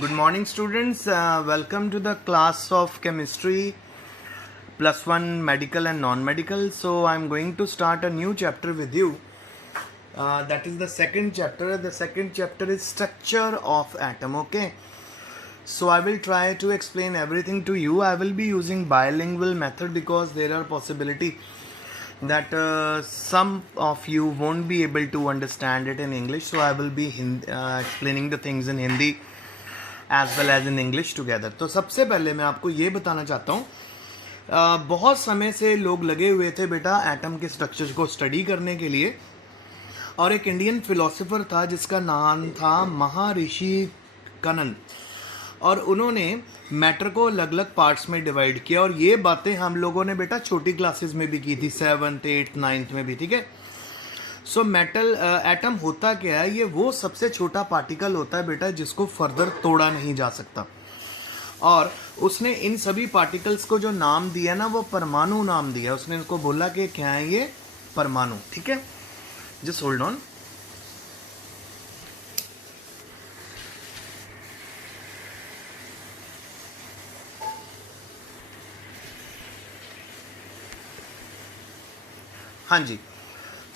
Good morning, students. Welcome to the class of chemistry +1 medical and non-medical. So I'm going to start a new chapter with you. That is the second chapter. The second chapter is structure of atom. Okay. So I will try to explain everything to you. I will be using bilingual method because there are possibility that some of you won't be able to understand it in English. So I will be explaining the things in Hindi as well as in English together. तो सबसे पहले मैं आपको ये बताना चाहता हूँ, बहुत समय से लोग लगे हुए थे बेटा एटम के स्ट्रक्चर को स्टडी करने के लिए, और एक इंडियन फिलोसोफर था जिसका नाम था महर्षि कनन, और उन्होंने मैटर को अलग अलग पार्ट्स में डिवाइड किया। और ये बातें हम लोगों ने बेटा छोटी क्लासेस में भी की थी, 7th 8th 9th में भी, ठीक है। सो मेटल एटम होता क्या है? ये वो सबसे छोटा पार्टिकल होता है बेटा जिसको फर्दर तोड़ा नहीं जा सकता, और उसने इन सभी पार्टिकल्स को जो नाम दिया ना वो परमाणु नाम दिया। उसने इसको बोला कि क्या है ये? परमाणु, ठीक है। Just hold on. हाँ जी,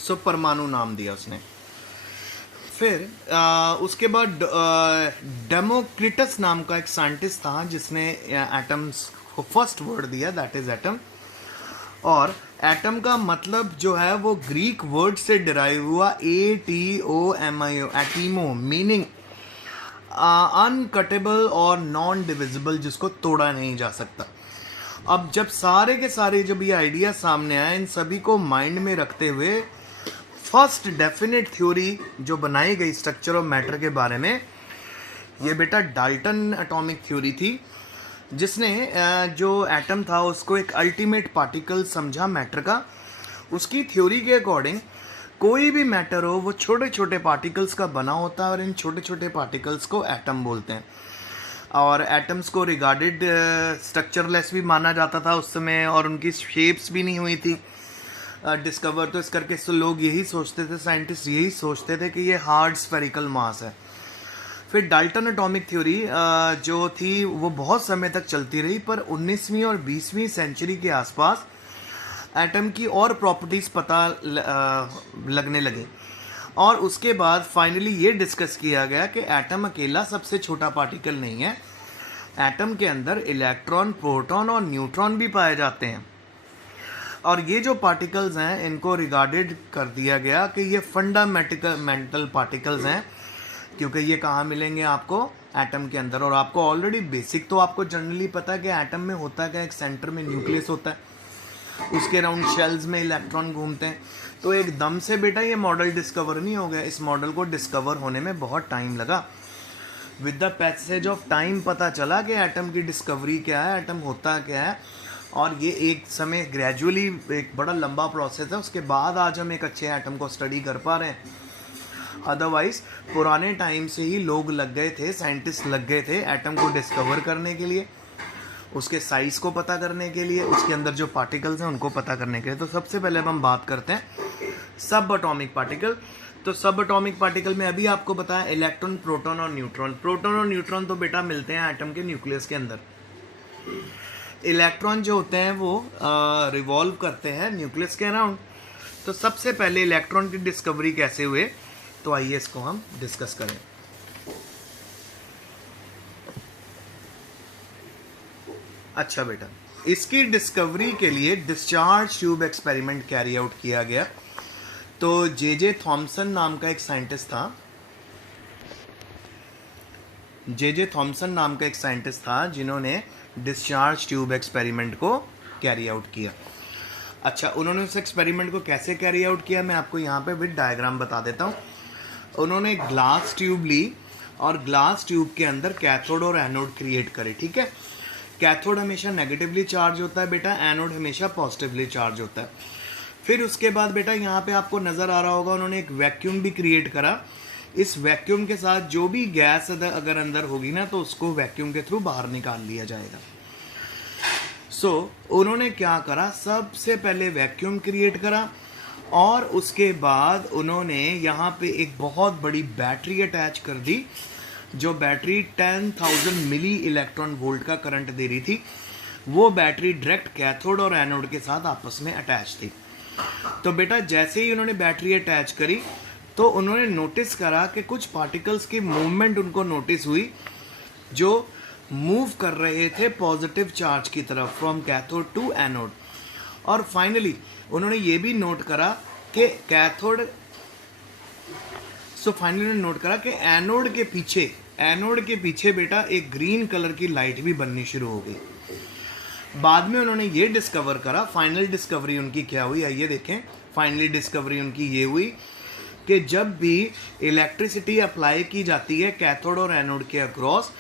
सो परमाणु नाम दिया उसने। फिर उसके बाद डेमोक्रिटस नाम का एक साइंटिस्ट था जिसने एटम्स को फर्स्ट वर्ड दिया, दैट इज एटम। और एटम का मतलब जो है वो ग्रीक वर्ड से डिराइव हुआ, ATOMIO, एटीमो, मीनिंग अनकटेबल और नॉन डिविजिबल, जिसको तोड़ा नहीं जा सकता। अब जब सारे के सारे जब ये आइडिया सामने आए, इन सभी को माइंड में रखते हुए फर्स्ट डेफिनेट थ्योरी जो बनाई गई स्ट्रक्चर ऑफ मैटर के बारे में, ये बेटा डाल्टन एटॉमिक थ्योरी थी, जिसने जो एटम था उसको एक अल्टीमेट पार्टिकल समझा मैटर का। उसकी थ्योरी के अकॉर्डिंग कोई भी मैटर हो वो छोटे छोटे पार्टिकल्स का बना होता है, और इन छोटे छोटे पार्टिकल्स को एटम बोलते हैं। और एटम्स को रिगार्डेड स्ट्रक्चरलेस भी माना जाता था उस समय, और उनकी शेप्स भी नहीं हुई थी डिस्कवर। तो इस करके तो लोग यही सोचते थे, साइंटिस्ट यही सोचते थे कि ये हार्ड स्फेरिकल मास है। फिर डाल्टन एटॉमिक थ्योरी जो थी वो बहुत समय तक चलती रही, पर 19वीं और 20वीं सेंचुरी के आसपास एटम की और प्रॉपर्टीज़ पता लगने लगी, और उसके बाद फाइनली ये डिस्कस किया गया कि एटम अकेला सबसे छोटा पार्टिकल नहीं है। एटम के अंदर इलेक्ट्रॉन, प्रोटॉन और न्यूट्रॉन भी पाए जाते हैं, और ये जो पार्टिकल्स हैं इनको रिगार्डेड कर दिया गया कि ये फंडामेंटल पार्टिकल्स हैं, क्योंकि ये कहाँ मिलेंगे आपको? एटम के अंदर। और आपको ऑलरेडी बेसिक तो आपको जनरली पता है कि एटम में होता क्या, एक सेंटर में न्यूक्लियस होता है, उसके अराउंड शेल्स में इलेक्ट्रॉन घूमते हैं। तो एकदम से बेटा ये मॉडल डिस्कवर नहीं हो गया, इस मॉडल को डिस्कवर होने में बहुत टाइम लगा। With the passage of time पता चला कि एटम की डिस्कवरी क्या है, एटम होता क्या है, और ये एक समय ग्रेजुअली एक बड़ा लंबा प्रोसेस है। उसके बाद आज हम एक अच्छे एटम को स्टडी कर पा रहे हैं। अदरवाइज पुराने टाइम से ही लोग लग गए थे, साइंटिस्ट लग गए थे एटम को डिस्कवर करने के लिए, उसके साइज़ को पता करने के लिए, उसके अंदर जो पार्टिकल्स हैं उनको पता करने के लिए। तो सबसे पहले अब हम बात करते हैं सब एटॉमिक पार्टिकल। तो सब एटॉमिक पार्टिकल में अभी आपको बताया इलेक्ट्रॉन, प्रोटॉन और न्यूट्रॉन। प्रोटॉन और न्यूट्रॉन तो बेटा मिलते हैं एटम के न्यूक्लियस के अंदर। इलेक्ट्रॉन जो होते हैं वो रिवॉल्व करते हैं न्यूक्लियस के अराउंड। तो सबसे पहले इलेक्ट्रॉन की डिस्कवरी कैसे हुए, तो आइए इसको हम डिस्कस करें। अच्छा बेटा, इसकी डिस्कवरी के लिए discharge tube experiment carry out किया गया। तो जे थॉमसन नाम का एक साइंटिस्ट था, जे थॉमसन नाम का एक साइंटिस्ट था जिन्होंने डिस्चार्ज ट्यूब एक्सपेरिमेंट को कैरी आउट किया। अच्छा, उन्होंने उस एक्सपेरिमेंट को कैसे कैरी आउट किया मैं आपको यहाँ पे विद डायग्राम बता देता हूँ। उन्होंने ग्लास ट्यूब ली, और ग्लास ट्यूब के अंदर कैथोड और एनोड क्रिएट करे, ठीक है। कैथोड हमेशा नेगेटिवली चार्ज होता है बेटा, एनोड हमेशा पॉजिटिवली चार्ज होता है। फिर उसके बाद बेटा यहाँ पे आपको नज़र आ रहा होगा उन्होंने एक वैक्यूम भी क्रिएट करा। इस वैक्यूम के साथ जो भी गैस अगर अंदर होगी ना तो उसको वैक्यूम के थ्रू बाहर निकाल लिया जाएगा। सो उन्होंने क्या करा, सबसे पहले वैक्यूम क्रिएट करा, और उसके बाद उन्होंने यहाँ पे एक बहुत बड़ी बैटरी अटैच कर दी जो बैटरी 10,000 मिली इलेक्ट्रॉन वोल्ट का करंट दे रही थी, वो बैटरी डायरेक्ट कैथोड और एनोड के साथ आपस में अटैच थी। तो बेटा जैसे ही उन्होंने बैटरी अटैच करी तो उन्होंने नोटिस करा कि कुछ पार्टिकल्स की मूवमेंट उनको नोटिस हुई जो मूव कर रहे थे पॉजिटिव चार्ज की तरफ फ्रॉम कैथोड टू एनोड। और फाइनली उन्होंने ये भी नोट करा कि एनोड के पीछे बेटा एक ग्रीन कलर की लाइट भी बननी शुरू हो गई। बाद में उन्होंने ये डिस्कवर करा, फाइनल डिस्कवरी उनकी क्या हुई, आइए देखें। फाइनली डिस्कवरी उनकी ये हुई कि जब भी इलेक्ट्रिसिटी अप्लाई की जाती है कैथोड और एनोड के अक्रॉस,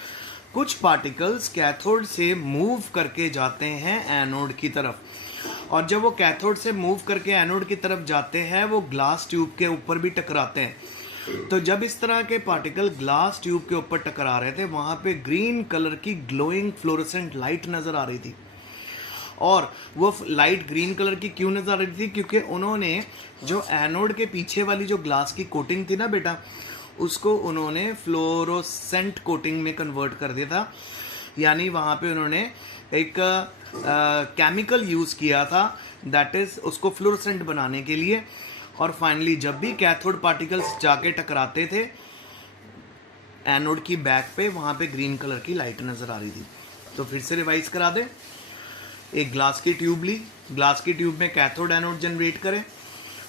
कुछ पार्टिकल्स कैथोड से मूव करके जाते हैं एनोड की तरफ, और जब वो कैथोड से मूव करके एनोड की तरफ जाते हैं वो ग्लास ट्यूब के ऊपर भी टकराते हैं। तो जब इस तरह के पार्टिकल ग्लास ट्यूब के ऊपर टकरा रहे थे, वहाँ पे ग्रीन कलर की ग्लोइंग फ्लोरोसेंट लाइट नज़र आ रही थी। और वो लाइट ग्रीन कलर की क्यों नज़र आ रही थी? क्योंकि उन्होंने जो एनोड के पीछे वाली जो ग्लास की कोटिंग थी ना बेटा, उसको उन्होंने फ्लोरोसेंट कोटिंग में कन्वर्ट कर दिया था। यानी वहाँ पे उन्होंने एक केमिकल यूज़ किया था, दैट इज़ उसको फ्लोरोसेंट बनाने के लिए। और फाइनली जब भी कैथोड पार्टिकल्स जाके टकराते थे एनोड की बैक पे, वहाँ पे ग्रीन कलर की लाइट नज़र आ रही थी। तो फिर से रिवाइज करा दे। एक ग्लास की ट्यूब ली, ग्लास की ट्यूब में कैथोड एनोड जनरेट करे,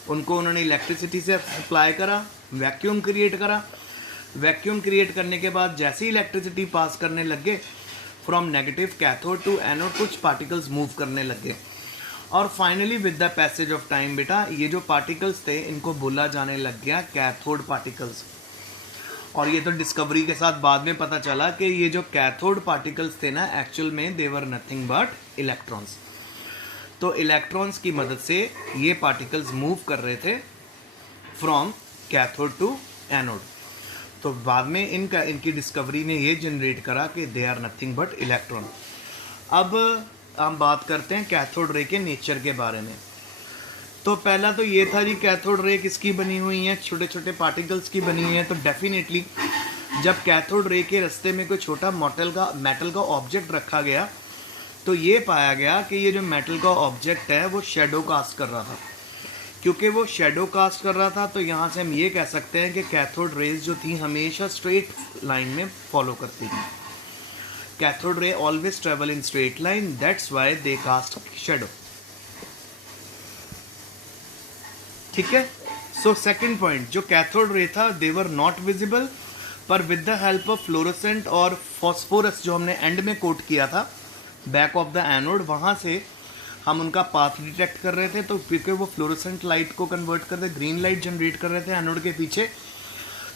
उनको उन्होंने इलेक्ट्रिसिटी से सप्लाई करा, वैक्यूम क्रिएट करा। वैक्यूम क्रिएट करने के बाद जैसे ही इलेक्ट्रिसिटी पास करने लग गए from negative cathode to anode, कुछ पार्टिकल्स मूव करने लग गए। और finally with the passage of time बेटा ये जो पार्टिकल्स थे इनको बोला जाने लग गया कैथोड पार्टिकल्स। और ये तो डिस्कवरी के साथ बाद में पता चला कि ये जो कैथोड पार्टिकल्स थे ना, एक्चुअल में दे वर नथिंग बट इलेक्ट्रॉन्स। तो इलेक्ट्रॉन्स की मदद से ये पार्टिकल्स मूव कर रहे थे फ्रॉम कैथोड टू एनोड। तो बाद में इनकी डिस्कवरी ने ये जनरेट करा कि they are nothing but electron. अब हम बात करते हैं कैथोड रे के नेचर के बारे में। तो पहला तो ये था जी, कैथोड रे किसकी बनी हुई है? छोटे छोटे पार्टिकल्स की बनी हुई है। तो डेफिनेटली जब कैथोड रे के रास्ते में कोई छोटा मेटल का ऑब्जेक्ट रखा गया तो ये पाया गया कि ये जो मेटल का ऑब्जेक्ट है वो शेडो कास्ट कर रहा था। क्योंकि वो शेडो कास्ट कर रहा था तो यहाँ से हम ये कह सकते हैं कि कैथोड रेज जो थी हमेशा स्ट्रेट लाइन में फॉलो करती थी। Cathode ray always travel in straight line, that's why they cast shadow. ठीक है। सो सेकंड पॉइंट, जो कैथोड रे था दे वर नॉट विजिबल, पर with the help of fluorescent और फॉस्फोरस जो हमने एंड में कोट किया था बैक ऑफ द एनोड, वहाँ से हम उनका पाथ डिटेक्ट कर रहे थे। तो क्योंकि वो फ्लोरोसेंट लाइट को कन्वर्ट कर रहे, ग्रीन लाइट जनरेट कर रहे थे एनोड के पीछे,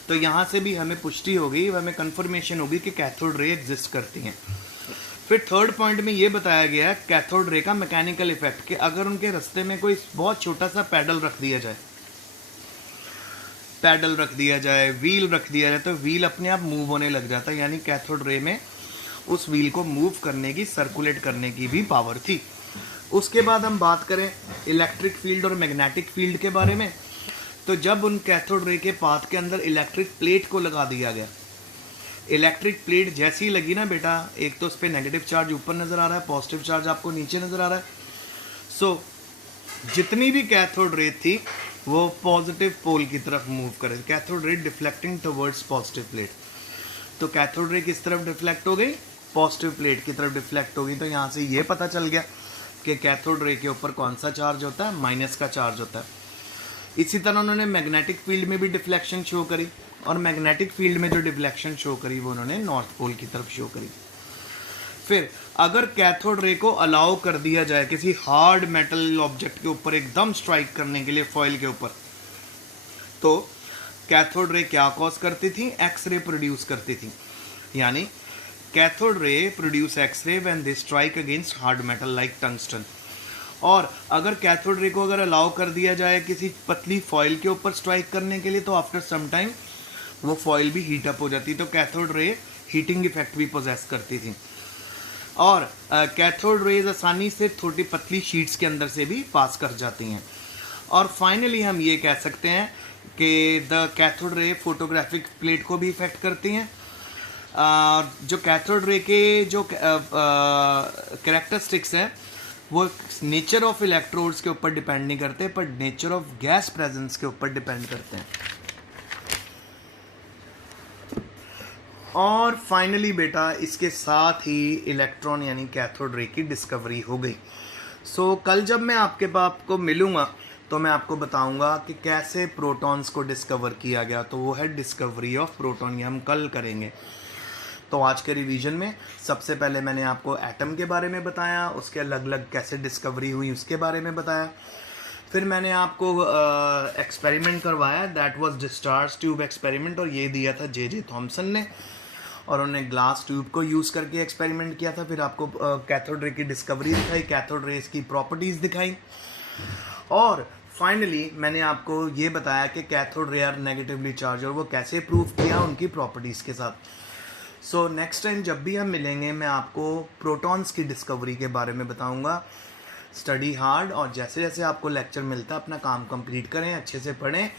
तो यहाँ से भी हमें पुष्टि हो गई, हमें कंफर्मेशन होगी कि कैथोड रे एग्जिस्ट करती हैं। फिर थर्ड पॉइंट में ये बताया गया है कैथोड रे का मैकेनिकल इफेक्ट, कि अगर उनके रास्ते में कोई बहुत छोटा सा पैडल रख दिया जाए, व्हील रख दिया जाए, तो व्हील अपने आप मूव होने लग जाता है। यानी कैथोड रे में उस व्हील को मूव करने की, सर्कुलेट करने की भी पावर थी। उसके बाद हम बात करें इलेक्ट्रिक फील्ड और मैग्नेटिक फील्ड के बारे में। तो जब उन कैथोड रे के पाथ के अंदर इलेक्ट्रिक प्लेट को लगा दिया गया, इलेक्ट्रिक प्लेट जैसी लगी ना बेटा, एक तो उस पर नेगेटिव चार्ज ऊपर नज़र आ रहा है, पॉजिटिव चार्ज आपको नीचे नज़र आ रहा है। सो जितनी भी कैथोड रे थी वो पॉजिटिव पोल की तरफ मूव करे, cathode ray deflecting towards positive plate. तो कैथोड रे किस तरफ डिफ्लेक्ट हो गई? पॉजिटिव प्लेट की तरफ डिफ्लेक्ट हो गई। तो यहाँ से ये पता चल गया कि कैथोड रे के ऊपर कौन सा चार्ज होता है? माइनस का चार्ज होता है। इसी तरह उन्होंने मैग्नेटिक फील्ड में भी डिफ्लेक्शन शो करी, और मैग्नेटिक फील्ड में जो डिफ्लेक्शन शो करी वो उन्होंने नॉर्थ पोल की तरफ शो करी। फिर अगर कैथोड रे को अलाउ कर दिया जाए किसी हार्ड मेटल ऑब्जेक्ट के ऊपर एकदम स्ट्राइक करने के लिए फॉइल के ऊपर, तो कैथोड रे क्या कॉज करती थी? एक्स-रे प्रोड्यूस करती थी। यानी cathode ray produce X-ray when they strike against hard metal like tungsten. और अगर कैथोड रे को अगर अलाउ कर दिया जाए किसी पतली फॉइल के ऊपर स्ट्राइक करने के लिए, तो आफ्टर सम टाइम वो फॉइल भी हीट अप हो जाती। तो कैथोड रे हीटिंग इफेक्ट भी पोजेस करती थी। और कैथोड रेज आसानी से छोटी पतली शीट्स के अंदर से भी पास कर जाती हैं। और फाइनली हम ये कह सकते हैं कि the cathode ray photographic plate को भी इफेक्ट करती हैं। जो कैथोड रे के जो कैरेक्टरिस्टिक्स हैं वो नेचर ऑफ इलेक्ट्रोड्स के ऊपर डिपेंड नहीं करते, पर नेचर ऑफ गैस प्रेजेंस के ऊपर डिपेंड करते हैं। और फाइनली बेटा इसके साथ ही इलेक्ट्रॉन यानी कैथोड रे की डिस्कवरी हो गई। सो कल जब मैं आपको मिलूँगा तो मैं आपको बताऊंगा कि कैसे प्रोटॉन्स को डिस्कवर किया गया, तो वो है डिस्कवरी ऑफ प्रोटॉन, ये हम कल करेंगे। तो आज के रिवीजन में सबसे पहले मैंने आपको एटम के बारे में बताया, उसके अलग अलग कैसे डिस्कवरी हुई उसके बारे में बताया। फिर मैंने आपको एक्सपेरिमेंट करवाया, that was discharge tube experiment, और ये दिया था जे थॉमसन ने, और उन्होंने ग्लास ट्यूब को यूज़ करके एक्सपेरिमेंट किया था। फिर आपको कैथोड रे की डिस्कवरी दिखाई, कैथोड रेस की प्रॉपर्टीज़ दिखाई, और फाइनली मैंने आपको ये बताया कि cathode ray are negatively charge और वो कैसे प्रूव किया उनकी प्रॉपर्टीज़ के साथ। सो नेक्स्ट टाइम जब भी हम मिलेंगे मैं आपको प्रोटॉन्स की डिस्कवरी के बारे में बताऊंगा। स्टडी हार्ड, और जैसे जैसे आपको लेक्चर मिलता है अपना काम कंप्लीट करें, अच्छे से पढ़ें।